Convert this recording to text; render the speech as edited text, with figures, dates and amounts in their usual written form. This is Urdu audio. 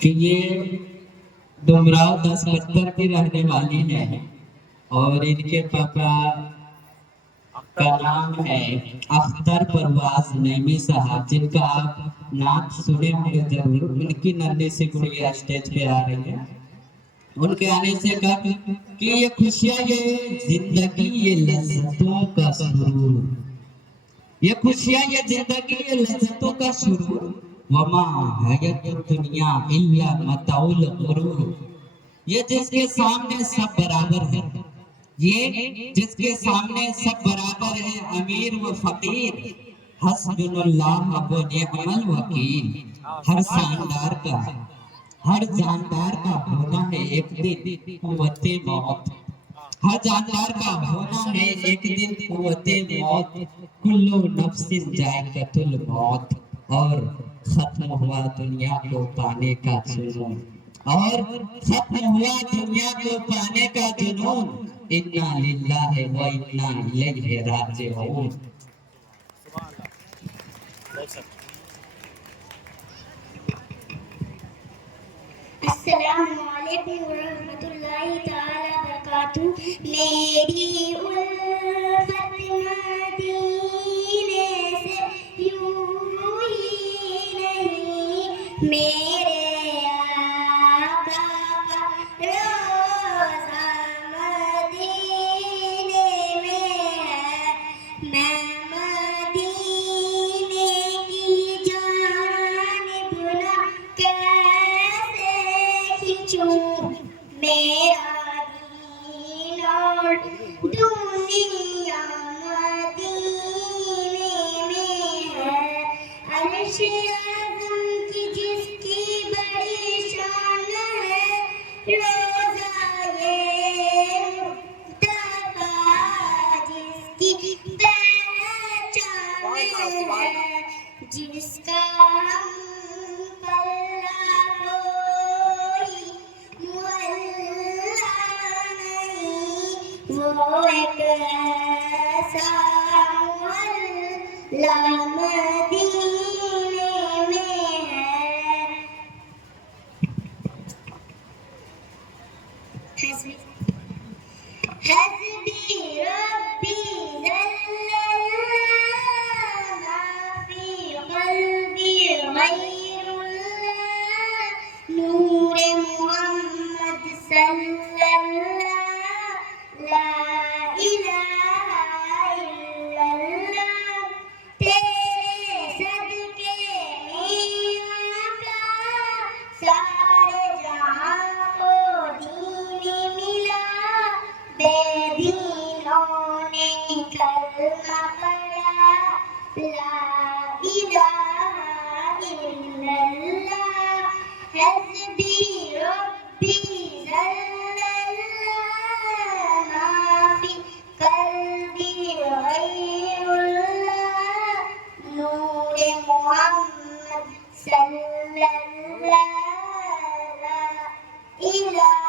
کہ یہ ڈمراؤ 10 کی رہنے والی ہے اور ان کے پاپا کا نام ہے اختر پرواز نعیمی صاحب، جن کا آپ نام سنے ہوں گے ضرور۔ ان کی ننھی سی گڑیا اسٹیج پہ آ رہی ہے۔ ان کے آنے سے کہا کہ یہ خوشیاں، یہ زندگی، یہ لذتوں کا سرور، یہ خوشیاں، یہ زندگی، یہ لذتوں کا سرور، وما حیات الدنیا الا متاع الغرور۔ یہ جس کے سامنے سب برابر ہے، یہ جس کے سامنے سب برابر ہے، امیر و فقیر، حسبنا اللہ و نعم الوکیل۔ ہر جاندار کا ہونا ہے ایک دن قوت موت، ہر جاندار کا ہونا ہے ایک دن قوت موت، کلو نفس ذائقۃ الموت، اور ختم ہوا دنیا کو پانے کا جنون، اور ختم ہوا دنیا کو پانے کا جنون، انا للہ و انا الیہ راجعون۔ السلام علیکم ورحمۃ اللہ تعالی وبرکاتہ۔ میری الفت مدینے سے یوں ہی نہیں، میرے آقا کا روضہ مدینے میں ہے، میں مدینے کی جانب نہ کیسے کھینچوں، میرا دین اور دنیا مدینے میں ہے، عرش اعظم کی جس کی بڑی شان ہے، روضہ یہ مصطفیٰ جس کی پہچان ہے، جس کا ہم پلہ کوئی معلّہ نہیں، وہ ایک ایسا معلّہ مدینے میں ہے۔ حسبی ربی جل اللہ، ما فی قلبی غیر اللہ، نور محمد صلی اللہ، لا الہ الا اللہ، تیرے صدقے میں آقا سارے جہاں کو دین ملا، بے دینوں نے کلمہ پڑھا، لا الہ الا اللہ، حسبی ربی جل اللہ، ما فی قلبی غیر اللہ، نور محمد صلی اللہ، لا الہ